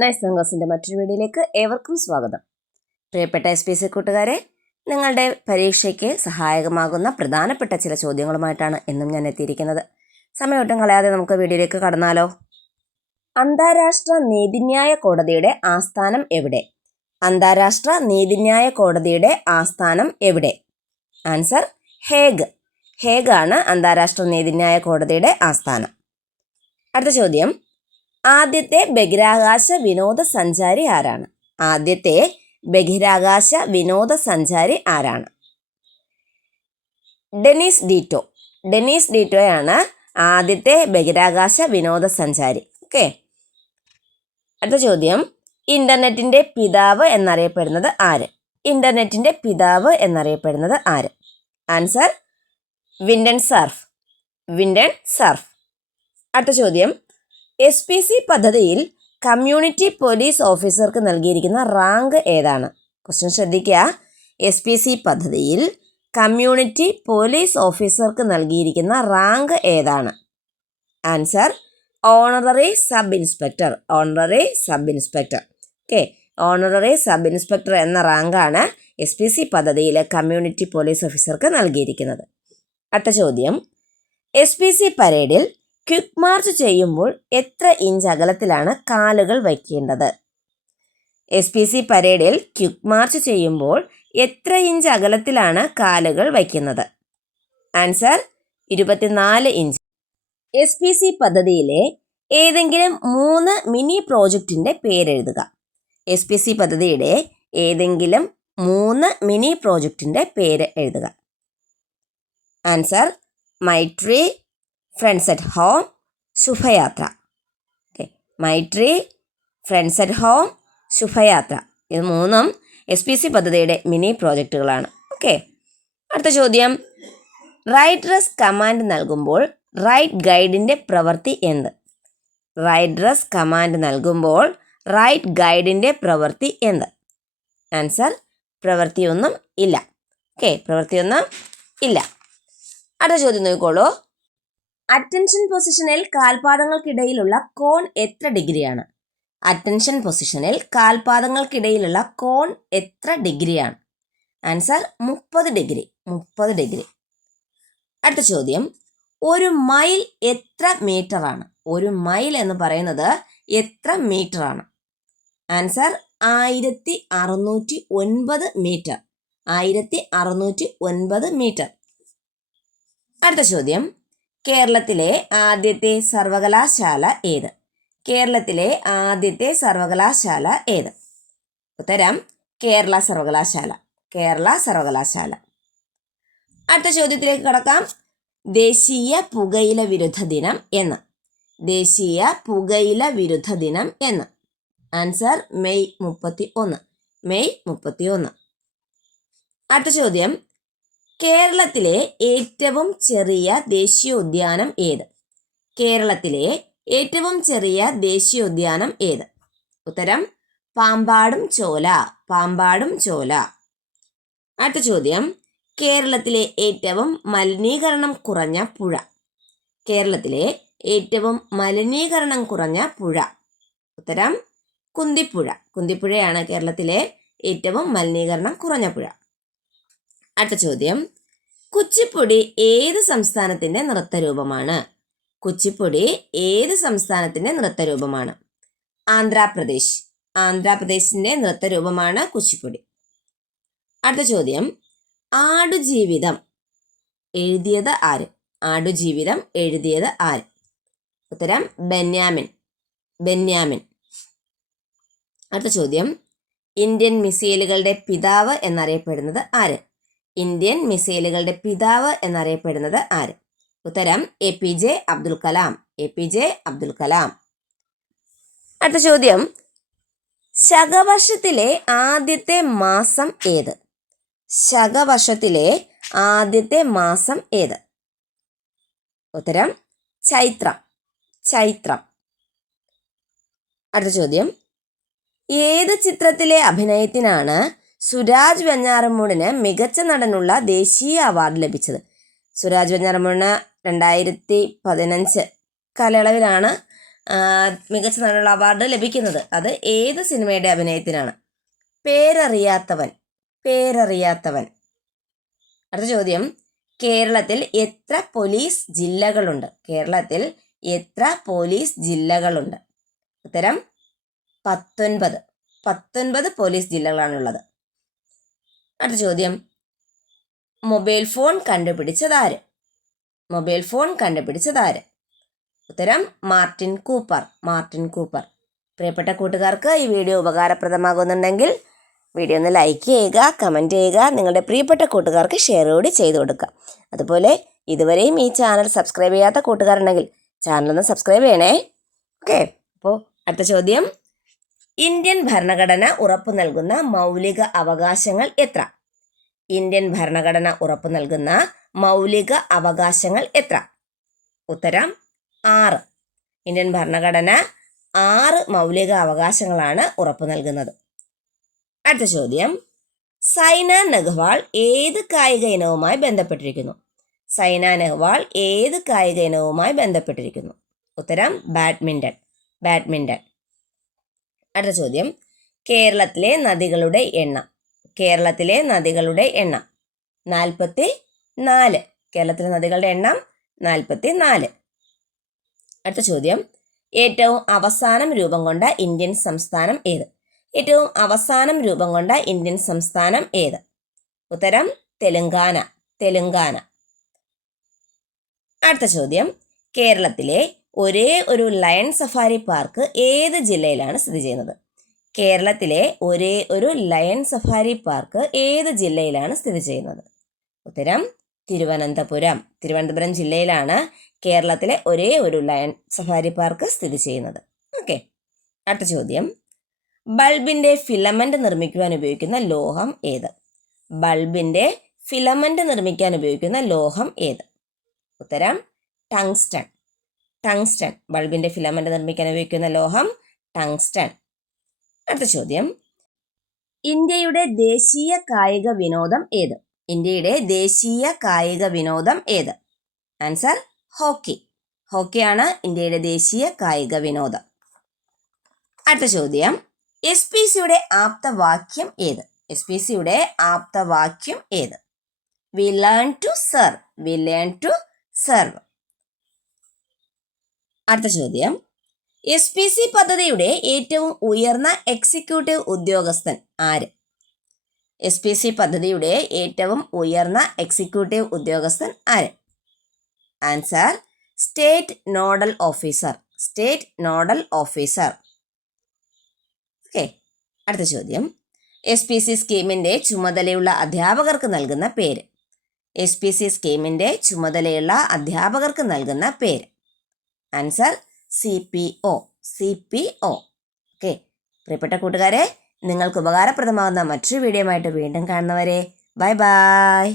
Nice നങ്കോസിന്റെ മറ്റൊരു വീഡിയോയിലേക്ക് ഏവർക്കും സ്വാഗതം. പ്രിയപ്പെട്ട എസ് പി സി കൂട്ടുകാരെ നിങ്ങളുടെ പരീക്ഷയ്ക്ക് സഹായകമാകുന്ന പ്രധാനപ്പെട്ട ചില ചോദ്യങ്ങളുമായിട്ടാണ് എന്നും ഞാൻ എത്തിയിരിക്കുന്നത്. സമയമൊട്ടും കളയാതെ നമുക്ക് വീഡിയോയിലേക്ക് കടന്നാലോ? അന്താരാഷ്ട്ര നീതിന്യായ കോടതിയുടെ ആസ്ഥാനം എവിടെ? അന്താരാഷ്ട്ര നീതിന്യായ കോടതിയുടെ ആസ്ഥാനം എവിടെ? Answer Hague. ഹേഗാണ് അന്താരാഷ്ട്ര നീതിന്യായ കോടതിയുടെ ആസ്ഥാനം. അടുത്ത ചോദ്യം. ആദ്യത്തെ ബഹിരാകാശ വിനോദസഞ്ചാരി ആരാണ്? ആദ്യത്തെ ബഹിരാകാശ വിനോദസഞ്ചാരി ആരാണ്? ഡെനീസ് ഡീറ്റോ. ഡെനീസ് ഡീറ്റോയാണ് ആദ്യത്തെ ബഹിരാകാശ വിനോദസഞ്ചാരി. ഓക്കെ. അടുത്ത ചോദ്യം. ഇന്റർനെറ്റിന്റെ പിതാവ് എന്നറിയപ്പെടുന്നത് ആര്? ഇന്റർനെറ്റിന്റെ പിതാവ് എന്നറിയപ്പെടുന്നത് ആര്? Answer Vinton Cerf. Vinton Cerf. അടുത്ത ചോദ്യം. എസ് പി സി പദ്ധതിയിൽ കമ്മ്യൂണിറ്റി പോലീസ് ഓഫീസർക്ക് നൽകിയിരിക്കുന്ന റാങ്ക് ഏതാണ്? ക്വസ്റ്റ്യൻ ശ്രദ്ധിക്കുക. എസ് പി സി പദ്ധതിയിൽ കമ്മ്യൂണിറ്റി പോലീസ് ഓഫീസർക്ക് നൽകിയിരിക്കുന്ന റാങ്ക് ഏതാണ്? Answer honorary sub inspector honorary sub inspector okay honorary sub inspector എന്ന റാങ്കാണ് എസ് പി സി പദ്ധതിയിൽ കമ്മ്യൂണിറ്റി പോലീസ് ഓഫീസർക്ക് നൽകിയിരിക്കുന്നത്. അടുത്ത ചോദ്യം എസ് പി സി പരേഡിൽ ക്വിക്ക് മാർച്ച് ചെയ്യുമ്പോൾ എത്ര ഇഞ്ച് അകലത്തിലാണ് കാലുകൾ വയ്ക്കേണ്ടത്? എസ് പി സി പരേഡിൽ ക്വിക്ക് മാർച്ച് ചെയ്യുമ്പോൾ എത്ര ഇഞ്ച് അകലത്തിലാണ് കാലുകൾ വയ്ക്കുന്നത്? ആൻസർ ഇരുപത്തിനാല് ഇഞ്ച്. എസ് പി സി പദ്ധതിയിലെ ഏതെങ്കിലും മൂന്ന് മിനി പ്രോജക്റ്റിന്റെ പേരെഴുതുക. എസ് പി സി പദ്ധതിയുടെ ഏതെങ്കിലും മൂന്ന് മിനി പ്രോജക്റ്റിന്റെ പേര് എഴുതുക. Answer Maitri friends at home Shubhayatra. Okay Maitri friends at home Shubhayatra. ഇത് മൂന്നും എസ് പി സി പദ്ധതിയുടെ മിനി പ്രോജക്റ്റുകളാണ്. ഓക്കെ അടുത്ത ചോദ്യം. റൈഡ്രസ് കമാൻഡ് നൽകുമ്പോൾ റൈറ്റ് ഗൈഡിന്റെ പ്രവൃത്തി എന്ത്? റൈഡ്രസ് കമാൻഡ് നൽകുമ്പോൾ റൈറ്റ് ഗൈഡിന്റെ പ്രവൃത്തി എന്ത്? ആൻസർ പ്രവൃത്തിയൊന്നും ഇല്ല. ഓക്കെ പ്രവൃത്തിയൊന്നും ഇല്ല. അടുത്ത ചോദ്യം നോക്കിക്കോളൂ. അറ്റൻഷൻ പൊസിഷനിൽ കാൽപാദങ്ങൾക്കിടയിലുള്ള കോൺ എത്ര ഡിഗ്രിയാണ്? അറ്റൻഷൻ പൊസിഷനിൽ കാൽപാദങ്ങൾക്കിടയിലുള്ള കോൺ എത്ര ഡിഗ്രിയാണ്? ആൻസർ മുപ്പത് ഡിഗ്രി മുപ്പത് ഡിഗ്രി. അടുത്ത ചോദ്യം. ഒരു മൈൽ എത്ര മീറ്റർ ആണ്? ഒരു മൈൽ എന്ന് പറയുന്നത് എത്ര മീറ്റർ ആണ്? ആൻസർ ആയിരത്തി അറുന്നൂറ്റി ഒൻപത് മീറ്റർ ആയിരത്തി അറുന്നൂറ്റി ഒൻപത് മീറ്റർ അടുത്ത ചോദ്യം. കേരളത്തിലെ ആദ്യത്തെ സർവകലാശാല ഏത്? കേരളത്തിലെ ആദ്യത്തെ സർവകലാശാല ഏത്? ഉത്തരം കേരള സർവകലാശാല. കേരള സർവകലാശാല. അടുത്ത ചോദ്യത്തിലേക്ക് കടക്കാം. ദേശീയ പുകയില വിരുദ്ധ ദിനം എന്ന്. ദേശീയ പുകയില വിരുദ്ധ ദിനം എന്ന്. ആൻസർ മെയ് മുപ്പത്തി ഒന്ന് മെയ് മുപ്പത്തി ഒന്ന് അടുത്ത ചോദ്യം. കേരളത്തിലെ ഏറ്റവും ചെറിയ ദേശീയോദ്യാനം ഏത്? കേരളത്തിലെ ഏറ്റവും ചെറിയ ദേശീയോദ്യാനം ഏത്? ഉത്തരം പാമ്പാടും ചോല പാമ്പാടും ചോല. അടുത്ത ചോദ്യം കേരളത്തിലെ ഏറ്റവും മലിനീകരണം കുറഞ്ഞ പുഴ. കേരളത്തിലെ ഏറ്റവും മലിനീകരണം കുറഞ്ഞ പുഴ. ഉത്തരം കുന്തിപ്പുഴ. കുന്തിപ്പുഴയാണ് കേരളത്തിലെ ഏറ്റവും മലിനീകരണം കുറഞ്ഞ പുഴ. അടുത്ത ചോദ്യം കുച്ചിപ്പുടി ഏത് സംസ്ഥാനത്തിന്റെ നൃത്തരൂപമാണ്? കുച്ചിപ്പുടി ഏത് സംസ്ഥാനത്തിന്റെ നൃത്തരൂപമാണ്? ആന്ധ്രാപ്രദേശ്. ആന്ധ്രാപ്രദേശിന്റെ നൃത്തരൂപമാണ് കുച്ചിപ്പുടി. അടുത്ത ചോദ്യം. ആടുജീവിതം എഴുതിയത് ആര്? ആടുജീവിതം എഴുതിയത് ആര്? ഉത്തരം ബെന്യാമിൻ. ബെന്യാമിൻ. അടുത്ത ചോദ്യം. ഇന്ത്യൻ മിസൈലുകളുടെ പിതാവ് എന്നറിയപ്പെടുന്നത് ആര്? ഇന്ത്യൻ മിസൈലുകളുടെ പിതാവ് എന്നറിയപ്പെടുന്നത് ആര്? ഉത്തരം A P J Abdul Kalam. A P J Abdul Kalam. അടുത്ത ചോദ്യം. ശകവർഷത്തിലെ ആദ്യത്തെ മാസം ഏത്? ശകവർഷത്തിലെ ആദ്യത്തെ മാസം ഏത്? ഉത്തരം ചൈത്രം. ചൈത്രം. അടുത്ത ചോദ്യം. ഏത് ചിത്രത്തിലെ അഭിനയത്തിനാണ് സുരാജ് വെഞ്ഞാറമ്മൂടിന് മികച്ച നടനുള്ള ദേശീയ അവാർഡ് ലഭിച്ചത്. സുരാജ് വെഞ്ഞാറമ്മൂടിന് രണ്ടായിരത്തി പതിനഞ്ച് കാലയളവിലാണ് മികച്ച നടനുള്ള അവാർഡ് ലഭിക്കുന്നത്. അത് ഏത് സിനിമയുടെ അഭിനയത്തിനാണ്? പേരറിയാത്തവൻ പേരറിയാത്തവൻ. അടുത്ത ചോദ്യം. കേരളത്തിൽ എത്ര പോലീസ് ജില്ലകളുണ്ട്? കേരളത്തിൽ എത്ര പോലീസ് ജില്ലകളുണ്ട്? ഉത്തരം പത്തൊൻപത്. പത്തൊൻപത് പോലീസ് ജില്ലകളാണുള്ളത്. അടുത്ത ചോദ്യം. മൊബൈൽ ഫോൺ കണ്ടുപിടിച്ചതാര് മൊബൈൽ ഫോൺ കണ്ടുപിടിച്ചതാര് ഉത്തരം മാർട്ടിൻ കൂപ്പർ മാർട്ടിൻ കൂപ്പർ. പ്രിയപ്പെട്ട കൂട്ടുകാർക്ക് ഈ വീഡിയോ ഉപകാരപ്രദമാകുന്നുണ്ടെങ്കിൽ വീഡിയോ ഒന്ന് ലൈക്ക് ചെയ്യുക കമന്റ് ചെയ്യുക നിങ്ങളുടെ പ്രിയപ്പെട്ട കൂട്ടുകാർക്ക് ഷെയർ കൂടി ചെയ്തു കൊടുക്കുക. അതുപോലെ ഇതുവരെയും ഈ ചാനൽ സബ്സ്ക്രൈബ് ചെയ്യാത്ത കൂട്ടുകാരുണ്ടെങ്കിൽ ചാനലൊന്ന് സബ്സ്ക്രൈബ് ചെയ്യണേ. ഓക്കെ അപ്പോൾ അടുത്ത ചോദ്യം. ഇന്ത്യൻ ഭരണഘടന ഉറപ്പു നൽകുന്ന മൗലിക അവകാശങ്ങൾ എത്ര? ഇന്ത്യൻ ഭരണഘടന ഉറപ്പു നൽകുന്ന മൗലിക അവകാശങ്ങൾ എത്ര? ഉത്തരം ആറ്. ഇന്ത്യൻ ഭരണഘടന ആറ് മൗലിക അവകാശങ്ങളാണ് ഉറപ്പു നൽകുന്നത്. അടുത്ത ചോദ്യം. സൈന നെഹ്വാൾ ഏത് കായിക ഇനവുമായി ബന്ധപ്പെട്ടിരിക്കുന്നു? സൈന നെഹ്വാൾ ഏത് കായിക ഇനവുമായി ബന്ധപ്പെട്ടിരിക്കുന്നു? ഉത്തരം ബാഡ്മിന്റൺ ബാഡ്മിന്റൺ അടുത്ത ചോദ്യം. കേരളത്തിലെ നദികളുടെ എണ്ണം. കേരളത്തിലെ നദികളുടെ എണ്ണം. നാൽപ്പത്തി നാല് കേരളത്തിലെ നദികളുടെ എണ്ണം നാൽപ്പത്തി നാല് അടുത്ത ചോദ്യം. ഏറ്റവും അവസാനം രൂപം കൊണ്ട ഇന്ത്യൻ സംസ്ഥാനം ഏത്? ഏറ്റവും അവസാനം രൂപം കൊണ്ട ഇന്ത്യൻ സംസ്ഥാനം ഏത്? ഉത്തരം തെലുങ്കാന. തെലുങ്കാന. അടുത്ത ചോദ്യം. കേരളത്തിലെ ഒരേ ഒരു ലയൺ സഫാരി പാർക്ക് ഏത് ജില്ലയിലാണ് സ്ഥിതി ചെയ്യുന്നത്? കേരളത്തിലെ ഒരേ ഒരു ലയൺ സഫാരി പാർക്ക് ഏത് ജില്ലയിലാണ് സ്ഥിതി ചെയ്യുന്നത്? ഉത്തരം തിരുവനന്തപുരം. തിരുവനന്തപുരം ജില്ലയിലാണ് കേരളത്തിലെ ഒരേ ഒരു ലയൺ സഫാരി പാർക്ക് സ്ഥിതി ചെയ്യുന്നത്. ഓക്കെ. അടുത്ത ചോദ്യം. ബൾബിന്റെ ഫിലമെന്റ് നിർമ്മിക്കുവാൻ ഉപയോഗിക്കുന്ന ലോഹം ഏത്? ബൾബിന്റെ ഫിലമെന്റ് നിർമ്മിക്കാൻ ഉപയോഗിക്കുന്ന ലോഹം ഏത്? ഉത്തരം ടങ്സ്റ്റൺ. ടങ്സ്റ്റൺ ബൾബിന്റെ ഫിലമെന്റ് നിർമ്മിക്കാൻ ഉപയോഗിക്കുന്ന ലോഹം ടങ്സ്റ്റൺ അടുത്ത ചോദ്യം. ഇന്ത്യയുടെ ദേശീയ കായിക വിനോദം ഏത്? ഇന്ത്യയുടെ ദേശീയ കായിക വിനോദം ഏത്? Answer hockey. ഹോക്കിയാണ് ഇന്ത്യയുടെ ദേശീയ കായിക വിനോദം. അടുത്ത ചോദ്യം. എസ് പി സിയുടെ ആപ്തവാക്യം ഏത്? എസ് പി സിയുടെ ആപ്തവാക്യം ഏത്? We learn to serve. We learn to serve. അടുത്ത ചോദ്യം. എസ് പി സി പദ്ധതിയുടെ ഏറ്റവും ഉയർന്ന എക്സിക്യൂട്ടീവ് ഉദ്യോഗസ്ഥൻ ആര്? എസ് പി സി പദ്ധതിയുടെ ഏറ്റവും ഉയർന്ന എക്സിക്യൂട്ടീവ് ഉദ്യോഗസ്ഥൻ ആര്? Answer state nodal officer state nodal officer okay അടുത്ത ചോദ്യം. എസ് പി സി സ്കീമിന്റെ ചുമതലയുള്ള അധ്യാപകർക്ക് നൽകുന്ന പേര്. എസ് പി സി സ്കീമിന്റെ ചുമതലയുള്ള അധ്യാപകർക്ക് നൽകുന്ന പേര്. Answer C P O C P O okay പ്രിയപ്പെട്ട കൂട്ടുകാരെ നിങ്ങൾക്ക് ഉപകാരപ്രദമാകുന്ന മറ്റൊരു വീഡിയോ ആയിട്ട് വീണ്ടും കാണുന്നവരെ ബൈ ബൈ